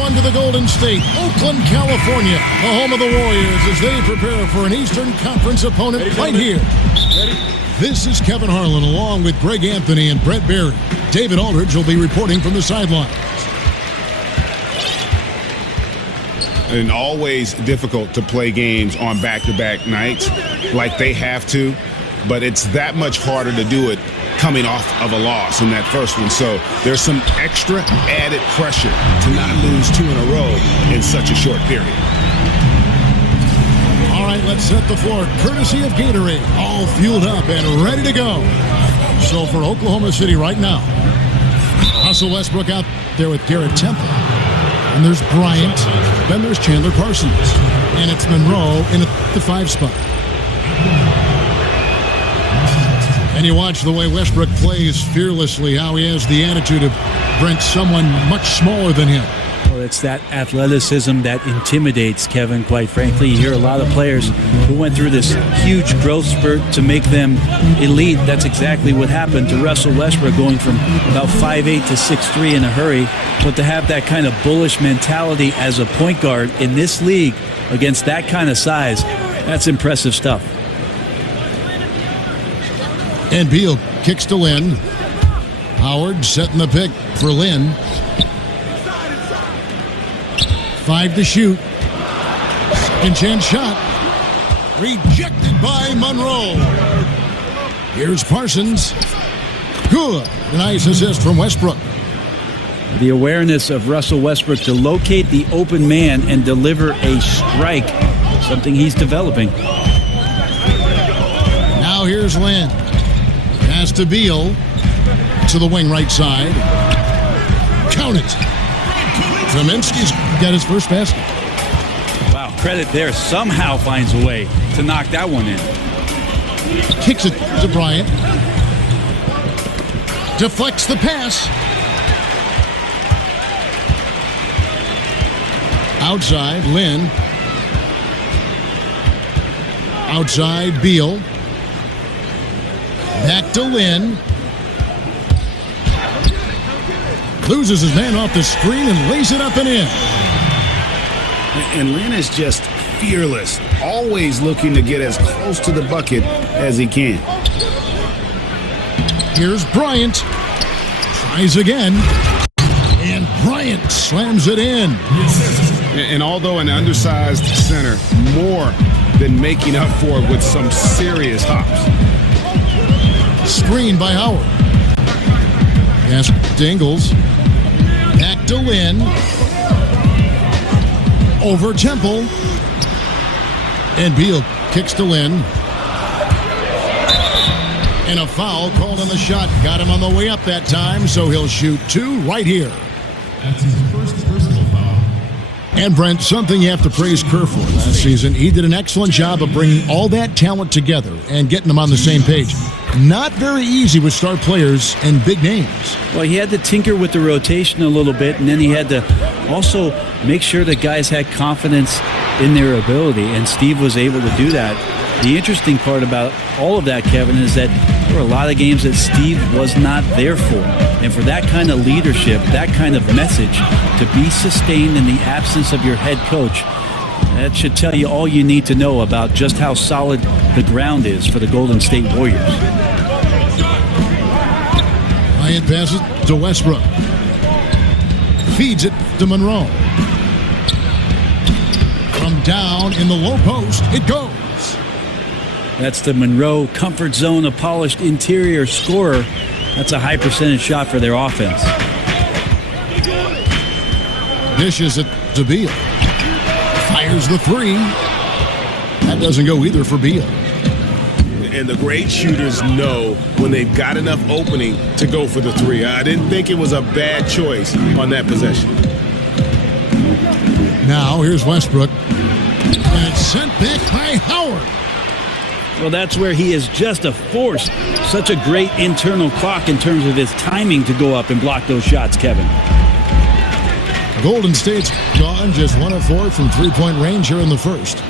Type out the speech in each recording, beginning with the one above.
one to the Golden State, Oakland, California, the home of the Warriors as they prepare for an Eastern Conference opponent right here. This is Kevin Harlan along with Greg Anthony and Brett Barry. David Aldridge will be reporting from the sidelines. And always difficult to play games on back-to-back nights like they have to, but it's that much harder to do it coming off of a loss in that first one. So there's some extra added pressure to not lose 2 in a row in such a short period. All right, let's set the floor. Courtesy of Gatorade, all fueled up and ready to go. So for Oklahoma City right now, Russell Westbrook out there with Garrett Temple. And there's Bryant. Then there's Chandler Parsons. And it's Monroe in the 5 spot. And you watch the way Westbrook plays fearlessly, how he has the attitude of Brent, someone much smaller than him. Well, it's that athleticism that intimidates, Kevin, quite frankly. You hear a lot of players who went through this huge growth spurt to make them elite. That's exactly what happened to Russell Westbrook, going from about 5'8" to 6'3" in a hurry. But to have that kind of bullish mentality as a point guard in this league against that kind of size, that's impressive stuff. And Beal kicks to Lynn. Howard setting the pick for Lynn. 5 to shoot. Second chance shot. Rejected by Monroe. Here's Parsons. Good. Nice assist from Westbrook. The awareness of Russell Westbrook to locate the open man and deliver a strike, something he's developing. Now here's Lynn. Pass to Beal. To the wing right side. Count it. Zeminski's got his first basket. Wow, credit there. Somehow finds a way to knock that one in. Kicks it to Bryant. Deflects the pass. Outside, Lynn. Outside, Beal. Back to Lynn. Loses his man off the screen and lays it up and in. And Lynn is just fearless, always looking to get as close to the bucket as he can. Here's Bryant. Tries again. And Bryant slams it in. And although an undersized center, more than making up for it with some serious hops. Screen by Howard. Pass to Ingles. Back to Lynn. Over Temple. And Beal kicks to Lynn. And a foul called on the shot. Got him on the way up that time, so he'll shoot 2 right here. That's his first personal foul. And Brent, something you have to praise Kerr for last season. He did an excellent job of bringing all that talent together and getting them on the same page. Not very easy with star players and big names. Well, he had to tinker with the rotation a little bit, and then he had to also make sure that guys had confidence in their ability, and Steve was able to do that. The interesting part about all of that, Kevin, is that there were a lot of games that Steve was not there for. And for that kind of leadership, that kind of message, to be sustained in the absence of your head coach, that should tell you all you need to know about just how solid the ground is for the Golden State Warriors. Bryant passes to Westbrook. Feeds it to Monroe. From down in the low post, it goes. That's the Monroe comfort zone, a polished interior scorer. That's a high percentage shot for their offense. Dishes it to Beal. Fires the 3. That doesn't go either for Beal. And the great shooters know when they've got enough opening to go for the 3. I didn't think it was a bad choice on that possession. Now here's Westbrook. And it's sent back by Howard. Well, that's where he is just a force. Such a great internal clock in terms of his timing to go up and block those shots, Kevin. Golden State's gone just 1 of 4 from three-point range here in the first.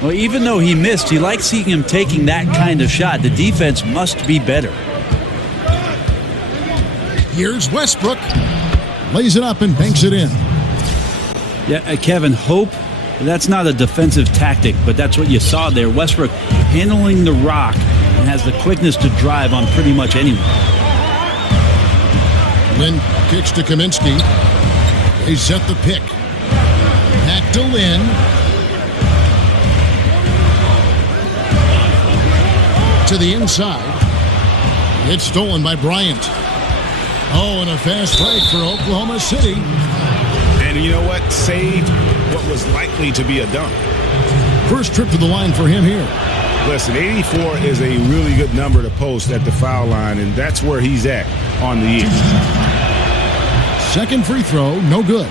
Well, even though he missed, you like seeing him taking that kind of shot. The defense must be better. Here's Westbrook. Lays it up and banks it in. Yeah, Kevin, hope, that's not a defensive tactic, but that's what you saw there. Westbrook handling the rock and has the quickness to drive on pretty much anyone. Lynn kicks to Kaminsky. They set the pick. Back to Lynn. To the inside. It's stolen by Bryant. Oh, and a fast break for Oklahoma City. And you know what? Saved what was likely to be a dunk. First trip to the line for him here. Listen, 84 is a really good number to post at the foul line, and that's where he's at on the year. Second free throw, no good.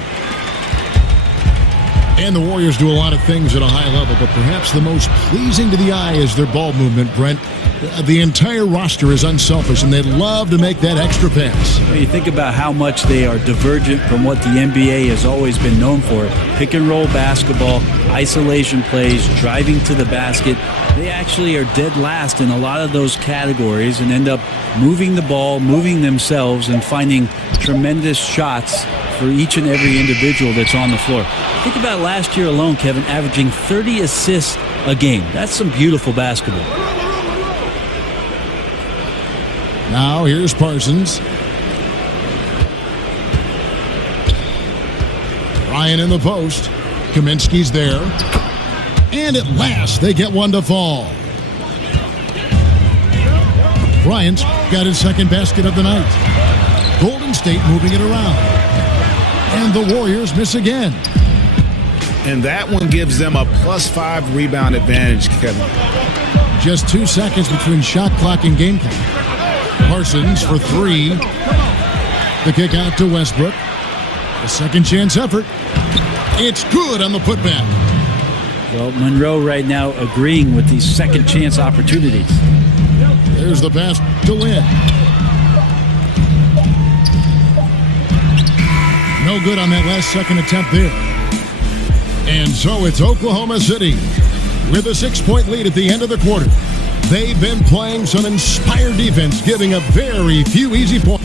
And the Warriors do a lot of things at a high level, but perhaps the most pleasing to the eye is their ball movement, Brent. The entire roster is unselfish, and they love to make that extra pass. When you think about how much they are divergent from what the NBA has always been known for, pick and roll basketball, isolation plays, driving to the basket, they actually are dead last in a lot of those categories and end up moving the ball, moving themselves, and finding tremendous shots for each and every individual that's on the floor. Think about last year alone, Kevin, averaging 30 assists a game. That's some beautiful basketball. Now here's Parsons. Ryan in the post. Kaminsky's there. And at last they get one to fall. Bryant's got his second basket of the night. Golden State moving it around. And the Warriors miss again. And that one gives them a +5 rebound advantage, Kevin. Just 2 seconds between shot clock and game clock. Parsons for three. The kick out to Westbrook. A second chance effort. It's good on the putback. Well, Monroe right now agreeing with these second chance opportunities. There's the pass to Lynn. No good on that last second attempt there. And so it's Oklahoma City with a 6-point lead at the end of the quarter. They've been playing some inspired defense, giving up very few easy points.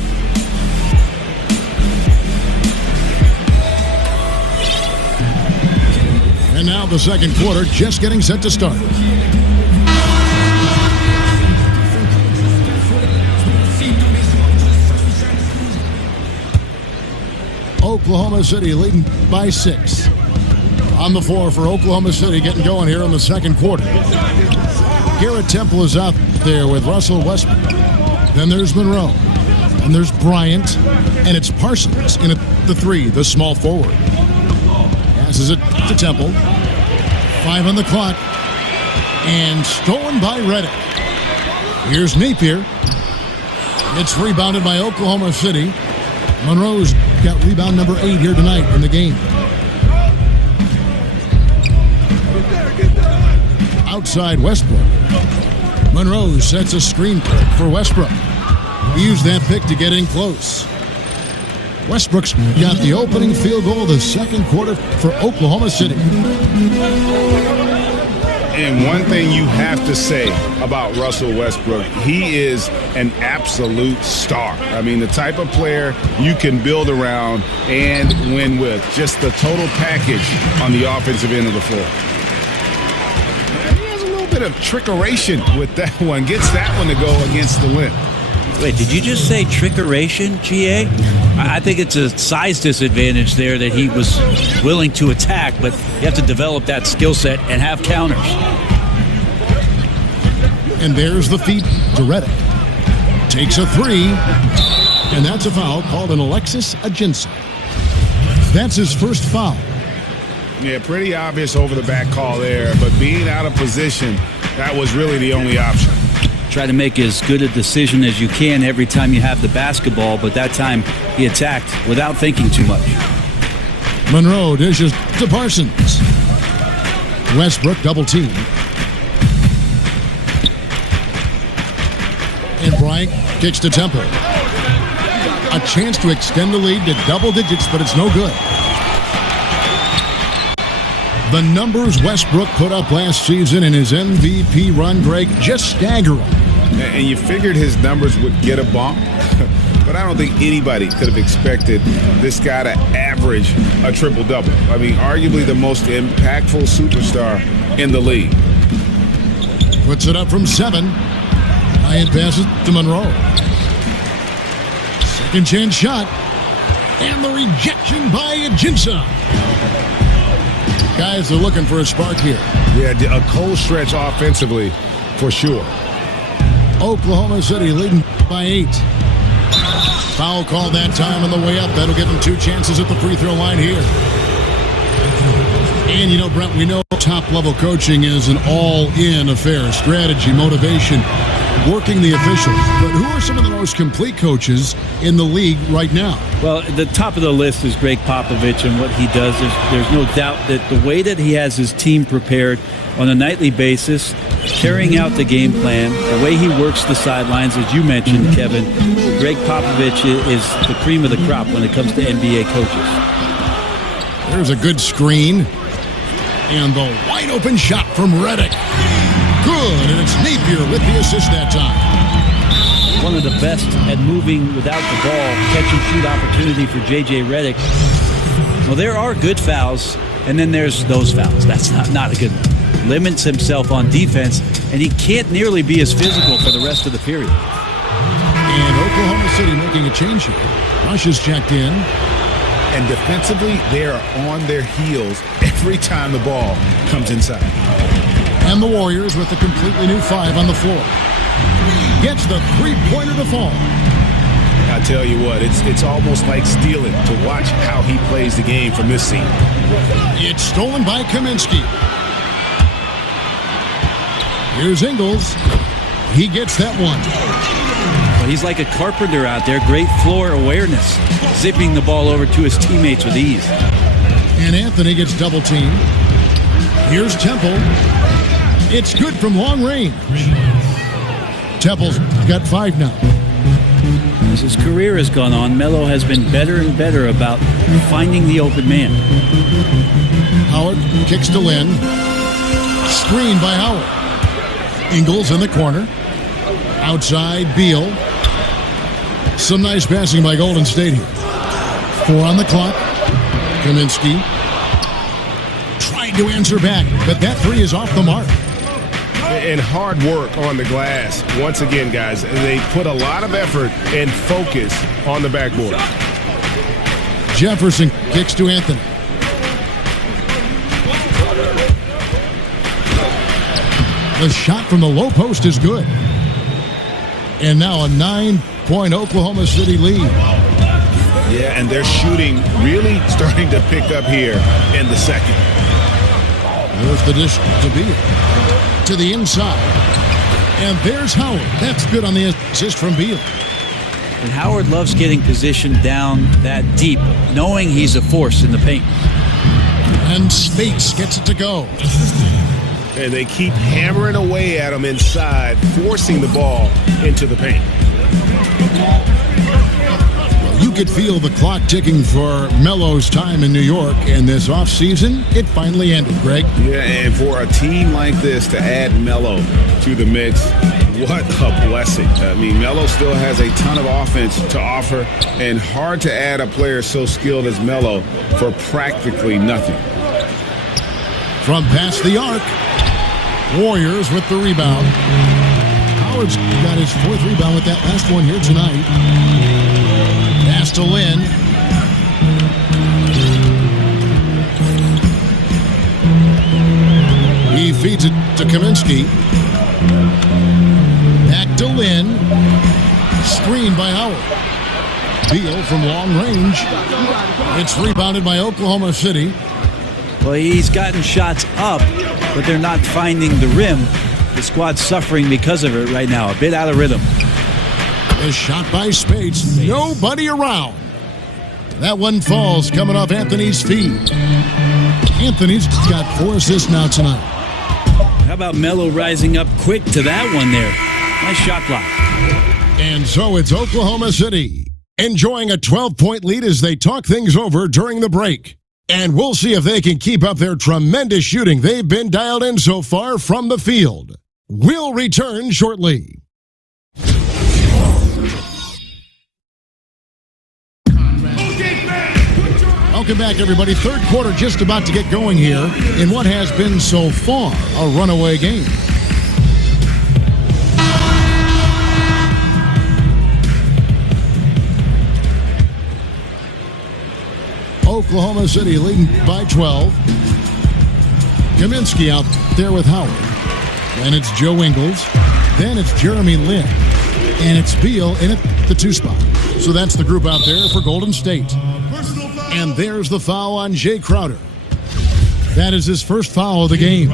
And now the second quarter just getting set to start. Oklahoma City leading by 6. On the floor for Oklahoma City, getting going here in the second quarter. Garrett Temple is out there with Russell Westbrook. Then there's Monroe. And there's Bryant. And it's Parsons in at the 3, the small forward. Passes it to Temple. 5 on the clock. And stolen by Redick. Here's Napier. It's rebounded by Oklahoma City. Monroe's got rebound number 8 here tonight in the game. Outside Westbrook. Monroe sets a screen for Westbrook. He used that pick to get in close. Westbrook's got the opening field goal of the second quarter for Oklahoma City. And one thing you have to say about Russell Westbrook, he is an absolute star. I mean, the type of player you can build around and win with. Just the total package on the offensive end of the floor. He has a little bit of trickeration with that one. Gets that one to go against the limb. Wait, did you just say trickeration, GA? I think it's a size disadvantage there that he was willing to attack, but you have to develop that skill set and have counters. And there's the feed to Redick. Takes a 3, and that's a foul called an Alexis Aginson. That's his first foul. Yeah, pretty obvious over the back call there, but being out of position, that was really the only option. Try to make as good a decision as you can every time you have the basketball, but that time he attacked without thinking too much. Monroe dishes to Parsons. Westbrook double team. And Bryant kicks to Temple. A chance to extend the lead to double digits, but it's no good. The numbers Westbrook put up last season in his MVP run, Greg, just staggering. And you figured his numbers would get a bump, but I don't think anybody could have expected this guy to average a triple-double. I mean, arguably the most impactful superstar in the league. Puts it up from 7. High passes to Monroe. Second chance shot. And the rejection by Ajinça. Guys are looking for a spark here. Yeah, a cold stretch offensively for sure. Oklahoma City leading by 8. Foul called that time on the way up. That'll give them 2 chances at the free throw line here. And, you know, Brent, we know top-level coaching is an all-in affair. Strategy, motivation, working the officials. But who are some of the most complete coaches in the league right now? Well, the top of the list is Greg Popovich and what he does. There's no doubt that the way that he has his team prepared on a nightly basis, carrying out the game plan, the way he works the sidelines, as you mentioned, Kevin, Greg Popovich is the cream of the crop when it comes to NBA coaches. There's a good screen. And the wide-open shot from Redick. Good, and it's Napier with the assist that time. One of the best at moving without the ball, catch-and-shoot opportunity for J.J. Redick. Well, there are good fouls, and then there's those fouls. That's not a good one. Limits himself on defense, and he can't nearly be as physical for the rest of the period. And Oklahoma City making a change here. Rush is checked in. And defensively, they are on their heels every time the ball comes inside. And the Warriors with a completely new 5 on the floor. Gets the three-pointer to fall. I tell you what, it's almost like stealing to watch how he plays the game from this scene. It's stolen by Kaminsky. Here's Ingles. He gets that one. Well, he's like a carpenter out there. Great floor awareness. Zipping the ball over to his teammates with ease. And Anthony gets double-teamed. Here's Temple. It's good from long range. Temple's got 5 now. As his career has gone on, Melo has been better and better about finding the open man. Howard kicks to Lynn. Screen by Howard. Ingles in the corner. Outside, Beal. Some nice passing by Golden State here. 4 on the clock. Kaminsky tried to answer back, but that 3 is off the mark. And hard work on the glass. Once again, guys, they put a lot of effort and focus on the backboard. Jefferson kicks to Anthony. The shot from the low post is good. And now a 9-point Oklahoma City lead. Yeah, and they're shooting really starting to pick up here in the second. There's the dish to Beal. To the inside. And there's Howard. That's good on the assist from Beal. And Howard loves getting positioned down that deep, knowing he's a force in the paint. And Spates gets it to go. And they keep hammering away at him inside, forcing the ball into the paint. You could feel the clock ticking for Melo's time in New York, and this offseason, it finally ended, Greg. Yeah, and for a team like this to add Melo to the mix, what a blessing. I mean, Melo still has a ton of offense to offer, and hard to add a player so skilled as Melo for practically nothing. From past the arc, Warriors with the rebound. Howard's got his 4th rebound with that last one here tonight. Pass to Lynn. He feeds it to Kaminsky. Back to Lynn. Screen by Howard. Beal from long range. It's rebounded by Oklahoma City. Well, he's gotten shots up, but they're not finding the rim. The squad's suffering because of it right now. A bit out of rhythm. A shot by Spates. Nobody around. That one falls coming off Anthony's feet. Anthony's got 4 assists now tonight. How about Melo rising up quick to that one there? Nice shot block. And so it's Oklahoma City enjoying a 12-point lead as they talk things over during the break. And we'll see if they can keep up their tremendous shooting they've been dialed in so far from the field. We'll return shortly. Welcome back, everybody. Third quarter just about to get going here in what has been so far a runaway game. Oklahoma City leading by 12. Kaminsky out there with Howard. Then it's Joe Ingles. Then it's Jeremy Lin. And it's Beal in at the 2 spot. So that's the group out there for Golden State. And there's the foul on Jay Crowder. That is his first foul of the game.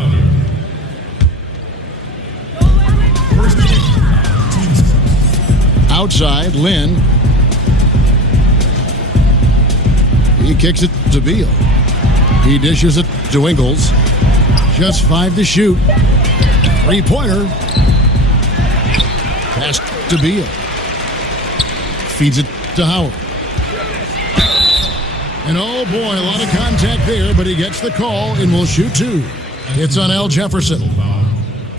Outside, Lin. He kicks it to Beal. He dishes it to Ingles. Just 5 to shoot. 3-pointer. Pass to Beal. Feeds it to Howard. And oh boy, a lot of contact there, but he gets the call and will shoot 2. It's on Al Jefferson.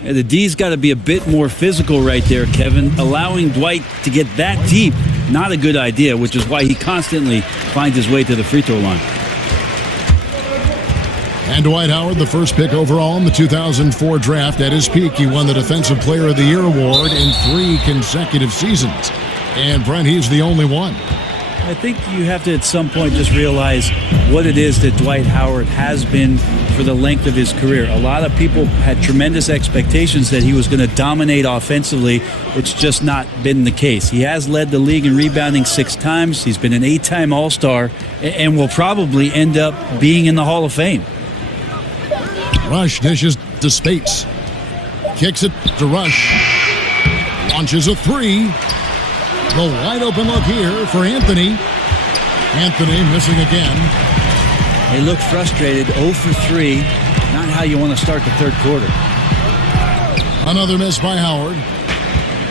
Yeah, the D's got to be a bit more physical right there, Kevin. Allowing Dwight to get that deep, not a good idea, which is why he constantly finds his way to the free throw line. And Dwight Howard, the first pick overall in the 2004 draft. At his peak, he won the Defensive Player of the Year award in 3 consecutive seasons. And Brent, he's the only one. I think you have to at some point just realize what it is that Dwight Howard has been for the length of his career. A lot of people had tremendous expectations that he was going to dominate offensively. It's just not been the case. He has led the league in rebounding 6 times. He's been an 8-time All-Star and will probably end up being in the Hall of Fame. Rush dishes to Spates. Kicks it to Rush. Launches a 3. The wide open look here for Anthony. Anthony missing again. They look frustrated, 0 for 3. Not how you want to start the third quarter. Another miss by Howard.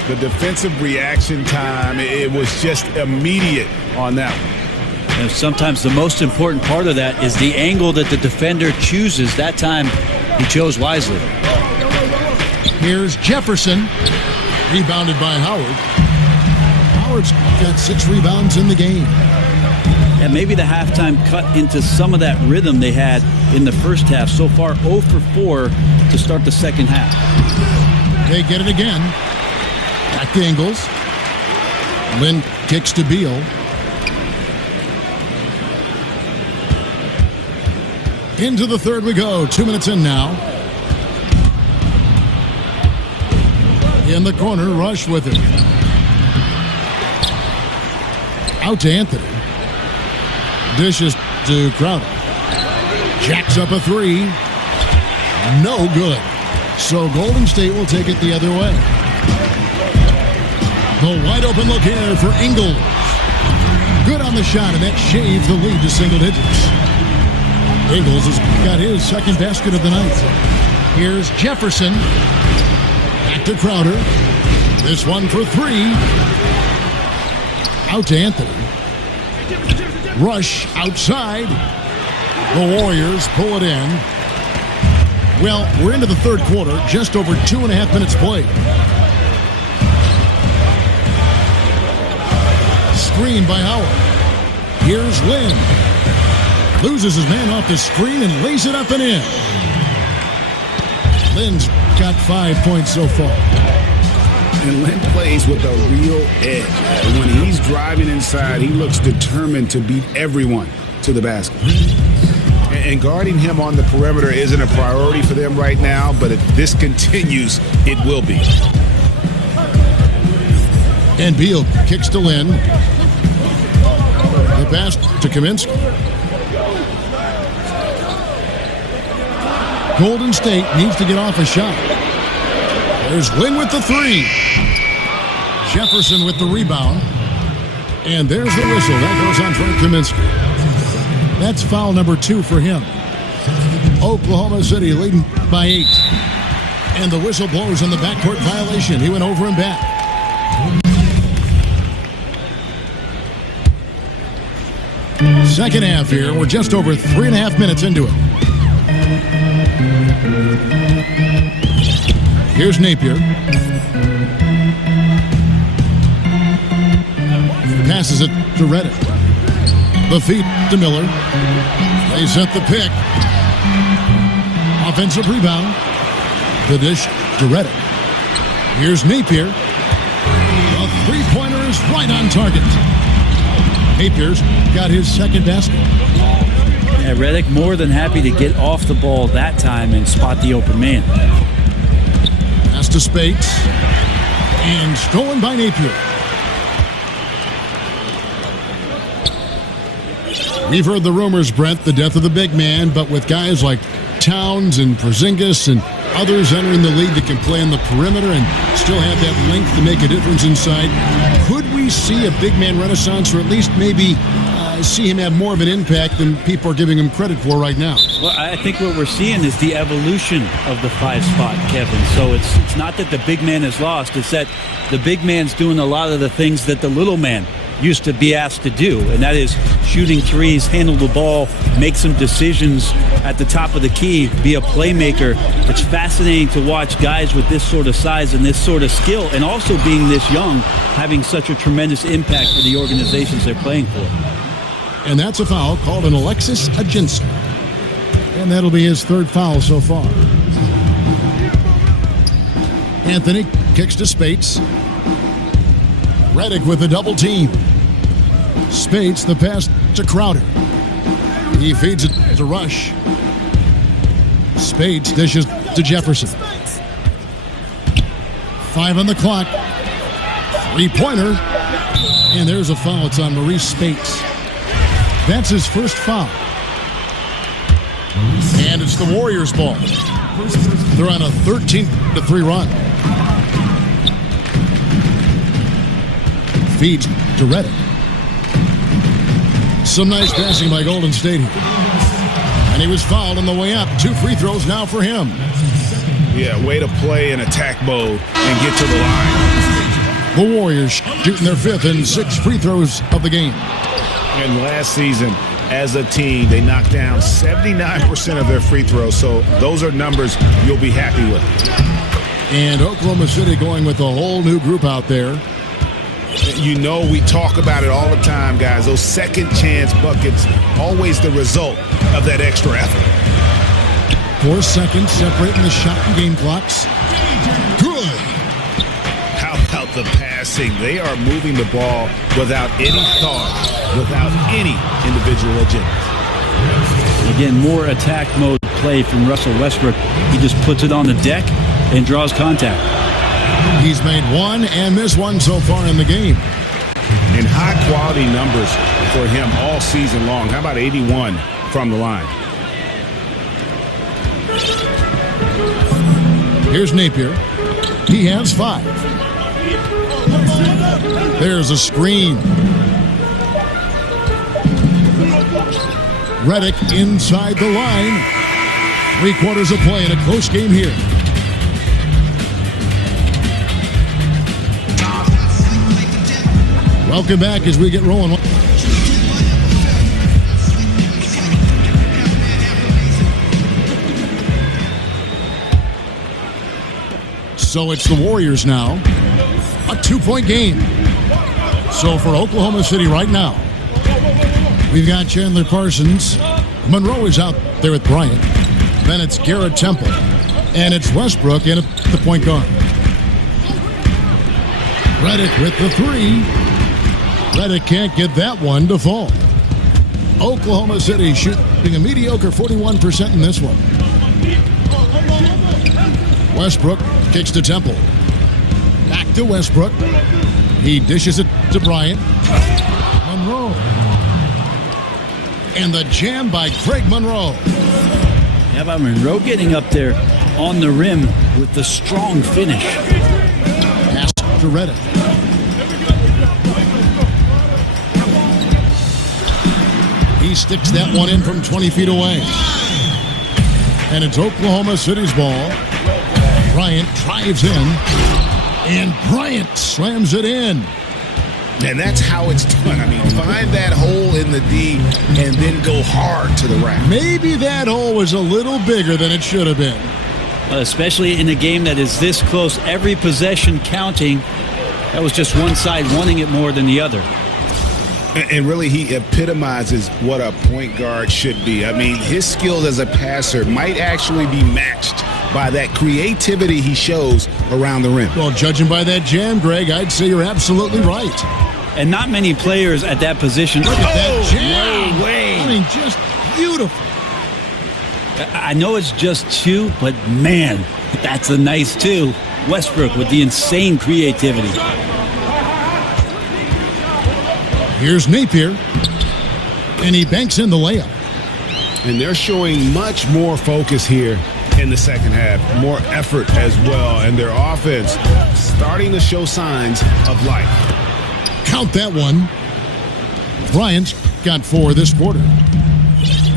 The defensive reaction time, it was just immediate on that one. And sometimes the most important part of that is the angle that the defender chooses. That time, he chose wisely. Here's Jefferson. Rebounded by Howard. Howard's got 6 rebounds in the game. And maybe the halftime cut into some of that rhythm they had in the first half. So far, 0 for 4 to start the second half. They get it again. Back to Ingles. Lin kicks to Beal. Into the third we go. 2 minutes in now. In the corner, Rush with it. Out to Anthony. Dishes to Crowder. Jacks up a 3. No good. So Golden State will take it the other way. The wide open look here for Ingles. Good on the shot, and that shaves the lead to single digits. Ingles has got his second basket of the night. Here's Jefferson. Back to Crowder. This one for 3. Out to Anthony. Rush outside. The Warriors pull it in. Well, we're into the third quarter. Just over 2.5 minutes played. Screen by Howard. Here's Lin. Loses his man off the screen and lays it up and in. Lin's got 5 points so far. And Lin plays with a real edge. When he's driving inside, he looks determined to beat everyone to the basket. And guarding him on the perimeter isn't a priority for them right now, but if this continues, it will be. And Beal kicks to Lin. The pass to Kaminsky. Golden State needs to get off a shot. There's Lin with the 3. Jefferson with the rebound. And there's the whistle. That goes on Frank Kaminsky. That's foul number 2 for him. Oklahoma City leading by 8. And the whistle blows on the backcourt violation. He went over and back. Second half here. We're just over 3.5 minutes into it. Here's Napier. Passes it to Reddick. The feed to Miller. They set the pick. Offensive rebound. The dish to Reddick. Here's Napier. The three-pointer is right on target. Napier's got his second basket. Yeah, Reddick more than happy to get off the ball that time and spot the open man. Pass to Spates. And stolen by Napier. We've heard the rumors, Brent, the death of the big man, but with guys like Towns and Porzingis and others entering the league that can play on the perimeter and still have that length to make a difference inside, could we see a big man renaissance, or at least maybe see him have more of an impact than people are giving him credit for right now? Well, I think what we're seeing is the evolution of the 5 spot, Kevin. So it's not that the big man is lost, it's that the big man's doing a lot of the things that the little man used to be asked to do, and that is shooting threes, handle the ball, make some decisions at the top of the key, be a playmaker. It's fascinating to watch guys with this sort of size and this sort of skill, and also being this young, having such a tremendous impact for the organizations they're playing for. And that's a foul called an Alexis Aginski. And that'll be his third foul so far. Anthony kicks to Spates. Reddick with a double team. Spates, the pass to Crowder. He feeds it to Rush. Spates dishes to Jefferson. 5 on the clock. Three-pointer. And there's a foul. It's on Maurice Spates. That's his first foul. And it's the Warriors' ball. They're on a 13-3 run. Feeds to Reddick. Some nice passing by Golden State here. And he was fouled on the way up. 2 free throws now for him. Yeah, way to play in attack mode and get to the line. The Warriors shooting their 5th and 6th free throws of the game. And last season, as a team, they knocked down 79% of their free throws. So those are numbers you'll be happy with. And Oklahoma City going with a whole new group out there. You know, we talk about it all the time, guys. Those second chance buckets, always the result of that extra effort. 4 seconds separating the shot and game clocks. Good. How about the passing? They are moving the ball without any thought, without any individual agenda. Again, more attack mode play from Russell Westbrook. He just puts it on the deck and draws contact. He's made 1 and missed 1 so far in the game. And high-quality numbers for him all season long. How about 81 from the line? Here's Napier. He has 5. There's a screen. Reddick inside the line. 3/4 of play in a close game here. Welcome back as we get rolling. So it's the Warriors now. A 2-point game. So for Oklahoma City right now, we've got Chandler Parsons. Monroe is out there with Bryant. Then it's Garrett Temple. And it's Westbrook in at the point guard. Reddick with the 3. Reddick can't get that one to fall. Oklahoma City shooting a mediocre 41% in this one. Westbrook kicks to Temple. Back to Westbrook. He dishes it to Bryant. Monroe. And the jam by Craig Monroe. How about Monroe getting up there on the rim with the strong finish? Pass to Reddick. He sticks that one in from 20 feet away. And it's Oklahoma City's ball. Bryant drives in. And Bryant slams it in. And that's how it's done. I mean, find that hole in the D and then go hard to the rack. Maybe that hole was a little bigger than it should have been. Especially in a game that is this close, every possession counting. That was just one side wanting it more than the other. And really, he epitomizes what a point guard should be. I mean, his skills as a passer might actually be matched by that creativity he shows around the rim. Well, judging by that jam, Greg, I'd say you're absolutely right. And not many players at that position. Look at that jam. No way. I mean, just beautiful. I know it's just two, but man, that's a nice two. Westbrook with the insane creativity. Here's Napier, and he banks in the layup. And they're showing much more focus here in the second half, more effort as well, and their offense starting to show signs of life. Count that one. Bryant's got 4 this quarter.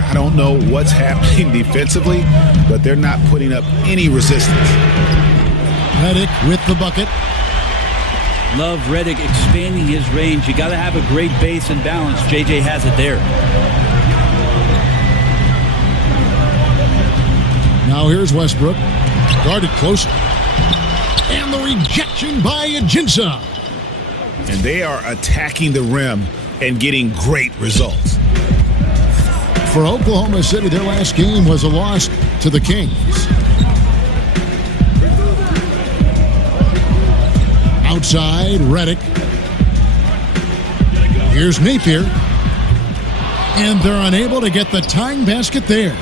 I don't know what's happening defensively, but they're not putting up any resistance. Redick with the bucket. Love Redick expanding his range. You got to have a great base and balance. JJ has it there. Now here's Westbrook. Guarded close. And the rejection by Ajinça. And they are attacking the rim and getting great results. For Oklahoma City, their last game was a loss to the Kings. Outside, Redick. Here's Napier. And they're unable to get the tying basket there.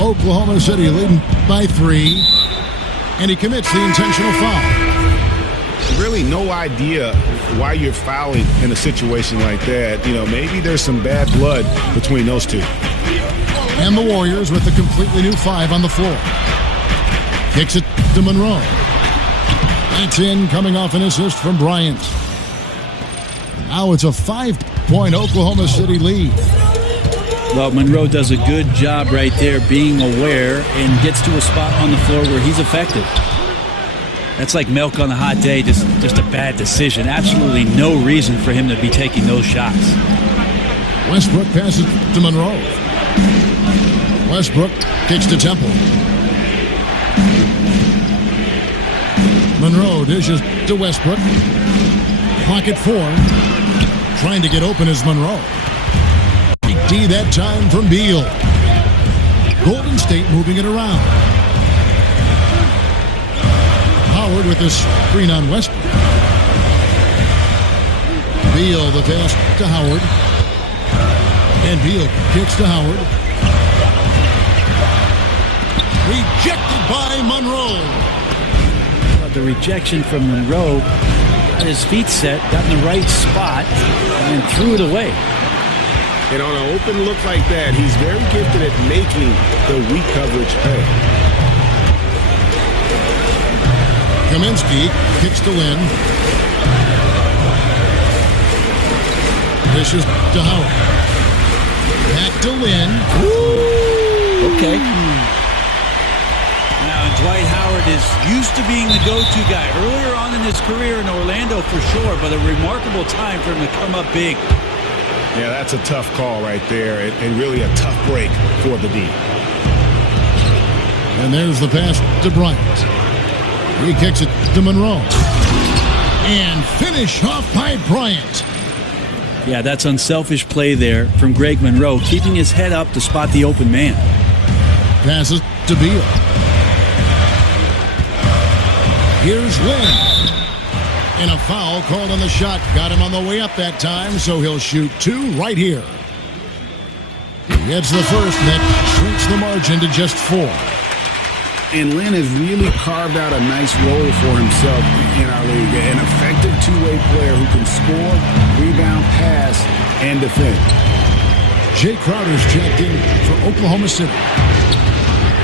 Oklahoma City leading by 3. And he commits the intentional foul. Really no idea why you're fouling in a situation like that. You know, maybe there's some bad blood between those two. And the Warriors with a completely new 5 on the floor. Kicks it to Monroe. That's in, coming off an assist from Bryant. Now it's a 5-point Oklahoma City lead. Well, Monroe does a good job right there being aware and gets to a spot on the floor where he's effective. That's like milk on a hot day, just a bad decision. Absolutely no reason for him to be taking those shots. Westbrook passes to Monroe. Westbrook kicks to Temple. Monroe dishes to Westbrook. Clock at 4. Trying to get open is Monroe. Big D that time from Beal. Golden State moving it around. Howard with this screen on Westbrook. Beal the pass to Howard. And Beal kicks to Howard. Rejected by Monroe. The rejection from Monroe, got his feet set, got in the right spot, and threw it away. And on an open look like that, he's very gifted at making the weak coverage pay. Kaminsky kicks to Lynn. Dishes to Howard. Back to Lynn. Ooh. Okay. Now, Dwight Howard is used to being the go-to guy earlier on in his career in Orlando for sure, but a remarkable time for him to come up big. Yeah, that's a tough call right there, and really a tough break for the D. And there's the pass to Bryant. He kicks it to Monroe. And finish off by Bryant. Yeah, that's unselfish play there from Greg Monroe, keeping his head up to spot the open man. Passes to Beal. Here's Lynn. And a foul called on the shot. Got him on the way up that time, so he'll shoot 2 right here. He gets the first, and that shrinks the margin to just 4. And Lynn has really carved out a nice role for himself in our league. An effective two-way player who can score, rebound, pass, and defend. Jay Crowder's checked in for Oklahoma City.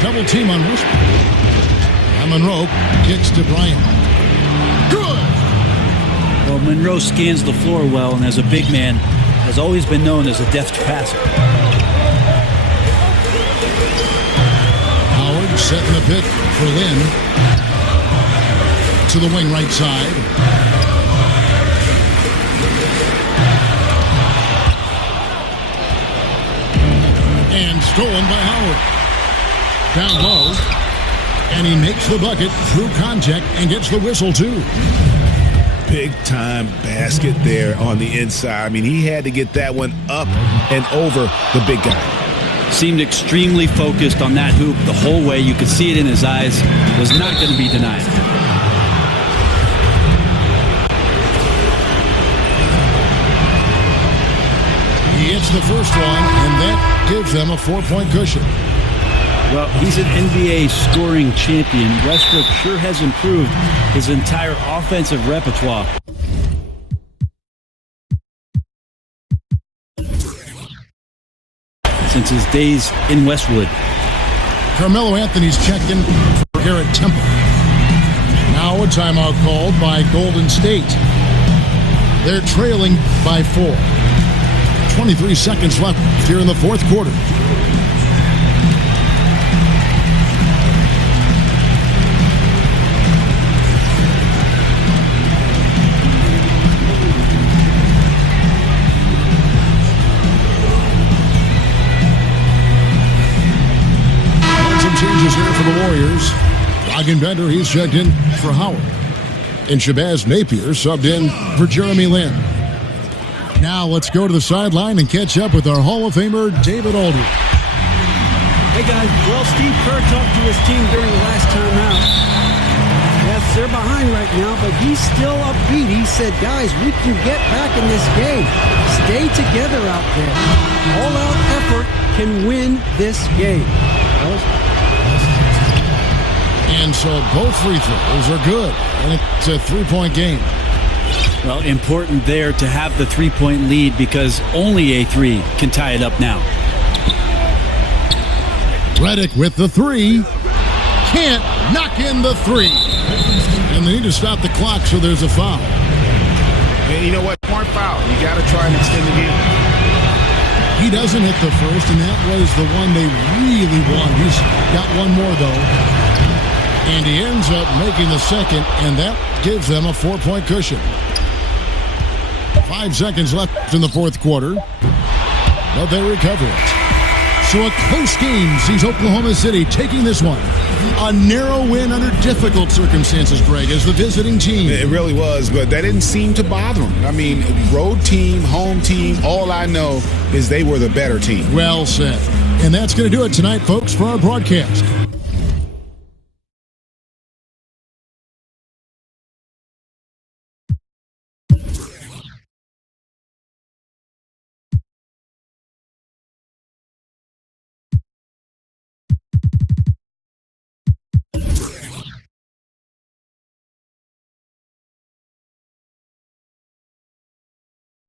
Double team on Westbrook. And Monroe kicks to Bryant. Good! Well, Monroe scans the floor well, and as a big man, has always been known as a deft passer. Howard setting the pick for Lynn. To the wing right side. And stolen by Howard. Down low. And he makes the bucket through contact and gets the whistle, too. Big-time basket there on the inside. I mean, he had to get that one up and over the big guy. Seemed extremely focused on that hoop the whole way. You could see it in his eyes. Was not going to be denied. He hits the first one, and that gives them a 4-point cushion. Well, he's an NBA scoring champion. Westbrook sure has improved his entire offensive repertoire. Since his days in Westwood. Carmelo Anthony's checked in for Garrett Temple. Now a timeout called by Golden State. They're trailing by 4. 23 seconds left here in the fourth quarter. Changes here for the Warriors. Logan Bender, he's checked in for Howard. And Shabazz Napier subbed in for Jeremy Lin. Now let's go to the sideline and catch up with our Hall of Famer, David Aldridge. Hey guys, well, Steve Kerr talked to his team during the last time out. Yes, they're behind right now, but he's still upbeat. He said, guys, we can get back in this game. Stay together out there. All-out effort can win this game. And so both free throws are good, and it's a 3-point game. Well, important there to have the 3-point lead because only a 3 can tie it up now. Redick with the 3. Can't knock in the 3. And they need to stop the clock, so there's a foul. And you know what? Smart foul. You got to try and extend the game. He doesn't hit the first, and that was the one they really wanted. He's got one more, though. And he ends up making the second, and that gives them a 4-point cushion. 5 seconds left in the fourth quarter, but they recover it. So a close game sees Oklahoma City taking this one. A narrow win under difficult circumstances, Greg, as the visiting team. It really was, but that didn't seem to bother them. I mean, road team, home team, all I know is they were the better team. Well said. And that's going to do it tonight, folks, for our broadcast.